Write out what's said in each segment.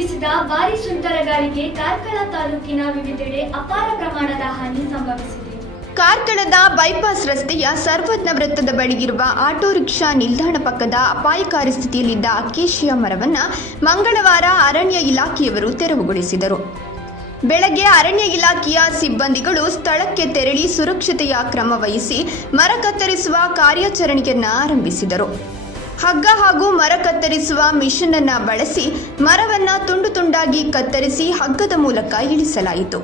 ಬೀಸಿದ ಭಾರಿ ಸುಂಟರ ಗಾಳಿಗೆ ಕಾರ್ಕಳ ತಾಲೂಕಿನ ವಿವಿಧೆಡೆ ಅಪಾರ ಪ್ರಮಾಣದ ಹಾನಿ ಸಂಭವಿಸಿದೆ. ಕಾರ್ಕಳದ ಬೈಪಾಸ್ ರಸ್ತೆಯ ಸರ್ವಜ್ಞ ವೃತ್ತದ ಬಳಿಗಿರುವ ಆಟೋ ರಿಕ್ಷಾ ನಿಲ್ದಾಣ ಪಕ್ಕದ ಅಪಾಯಕಾರಿ ಸ್ಥಿತಿಯಲ್ಲಿದ್ದ ಅಕೇಶಿಯ ಮರವನ್ನ ಮಂಗಳವಾರ ಅರಣ್ಯ ಇಲಾಖೆಯವರು ತೆರವುಗೊಳಿಸಿದರು. ಬೆಳಗ್ಗೆ ಅರಣ್ಯ ಇಲಾಖೆಯ ಸಿಬ್ಬಂದಿಗಳು ಸ್ಥಳಕ್ಕೆ ತೆರಳಿ ಸುರಕ್ಷತೆಯ ಕ್ರಮ ವಹಿಸಿ ಮರ ಕತ್ತರಿಸುವ ಕಾರ್ಯಾಚರಣೆಯನ್ನ ಆರಂಭಿಸಿದರು. ಹಗ್ಗ ಹಾಗೂ ಮರ ಕತ್ತರಿಸುವ ಮಿಷನ್ ಅನ್ನ ಬಳಸಿ ಮರವನ್ನ ತುಂಡು ತುಂಡಾಗಿ ಕತ್ತರಿಸಿ ಹಗ್ಗದ ಮೂಲಕ ಇಳಿಸಲಾಯಿತು.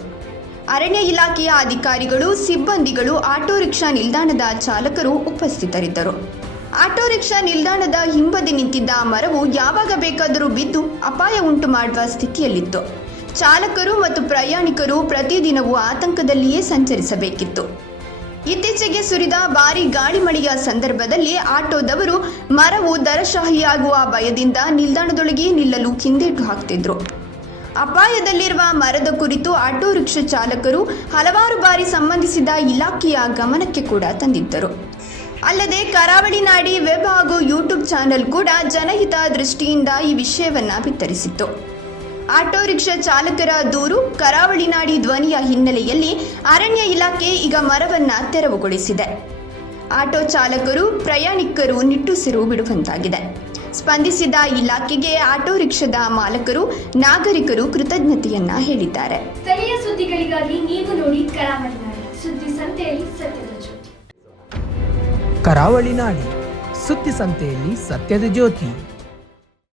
ಅರಣ್ಯ ಇಲಾಖೆಯ ಅಧಿಕಾರಿಗಳು, ಸಿಬ್ಬಂದಿಗಳು, ಆಟೋ ರಿಕ್ಷಾ ನಿಲ್ದಾಣದ ಚಾಲಕರು ಉಪಸ್ಥಿತರಿದ್ದರು. ಆಟೋ ರಿಕ್ಷಾ ನಿಲ್ದಾಣದ ಹಿಂಬದಿ ನಿಂತಿದ್ದ ಮರವು ಯಾವಾಗ ಬೇಕಾದರೂ ಬಿದ್ದು ಅಪಾಯ ಉಂಟು ಮಾಡುವ ಸ್ಥಿತಿಯಲ್ಲಿತ್ತು. ಚಾಲಕರು ಮತ್ತು ಪ್ರಯಾಣಿಕರು ಪ್ರತಿದಿನವೂ ಆತಂಕದಲ್ಲಿಯೇ ಸಂಚರಿಸಬೇಕಿತ್ತು. ಇತ್ತೀಚೆಗೆ ಸುರಿದ ಭಾರಿ ಗಾಳಿ ಮಳೆಯ ಸಂದರ್ಭದಲ್ಲಿ ಆಟೋದವರು ಮರವು ದರಶಾಹಿಯಾಗುವ ಭಯದಿಂದ ನಿಲ್ದಾಣದೊಳಗೆ ನಿಲ್ಲಲು ಹಿಂದೇಟು ಹಾಕ್ತಿದ್ರು. ಅಪಾಯದಲ್ಲಿರುವ ಮರದ ಕುರಿತು ಆಟೋ ರಿಕ್ಷಾ ಚಾಲಕರು ಹಲವಾರು ಬಾರಿ ಸಂಬಂಧಿಸಿದ ಇಲಾಖೆಯ ಗಮನಕ್ಕೆ ಕೂಡ ತಂದಿದ್ದರು. ಅಲ್ಲದೆ ಕರಾವಳಿ ನಾಡಿ ವೆಬ್ ಹಾಗೂ ಯೂಟ್ಯೂಬ್ ಚಾನೆಲ್ ಕೂಡ ಜನಹಿತ ದೃಷ್ಟಿಯಿಂದ ಈ ವಿಷಯವನ್ನ ಬಿತ್ತರಿಸಿತ್ತು. ಆಟೋ ರಿಕ್ಷಾ ಚಾಲಕರ ದೂರು ಕರಾವಳಿ ನಾಡಿ ಧ್ವನಿಯ ಹಿನ್ನೆಲೆಯಲ್ಲಿ ಅರಣ್ಯ ಇಲಾಖೆ ಈಗ ಮರವನ್ನ ತೆರವುಗೊಳಿಸಿದೆ. ಆಟೋ ಚಾಲಕರು ಪ್ರಯಾಣಿಕರು ನಿಟ್ಟುಸಿರು ಬಿಡುವಂತಾಗಿದೆ. ಸ್ಪಂದಿಸಿದ ಇಲಾಖೆಗೆ ಆಟೋ ರಿಕ್ಷಾದ ಮಾಲಕರು ನಾಗರಿಕರು ಕೃತಜ್ಞತೆಯನ್ನ ಹೇಳಿದ್ದಾರೆ. ಸ್ಥಳೀಯ ಸುದ್ದಿಗಳಿಗಾಗಿ ನೀವು ನೋಡಿ ಕರಾವಳಿ ನಾಡಿ ಸುದ್ದಿ ಸಂತೆಯಲ್ಲಿ ಸತ್ಯದ ಜ್ಯೋತಿ. ಕರಾವಳಿ ನಾಡಿ ಸುದ್ದಿ ಸಂತೆಯಲ್ಲಿ ಸತ್ಯದ ಜ್ಯೋತಿ.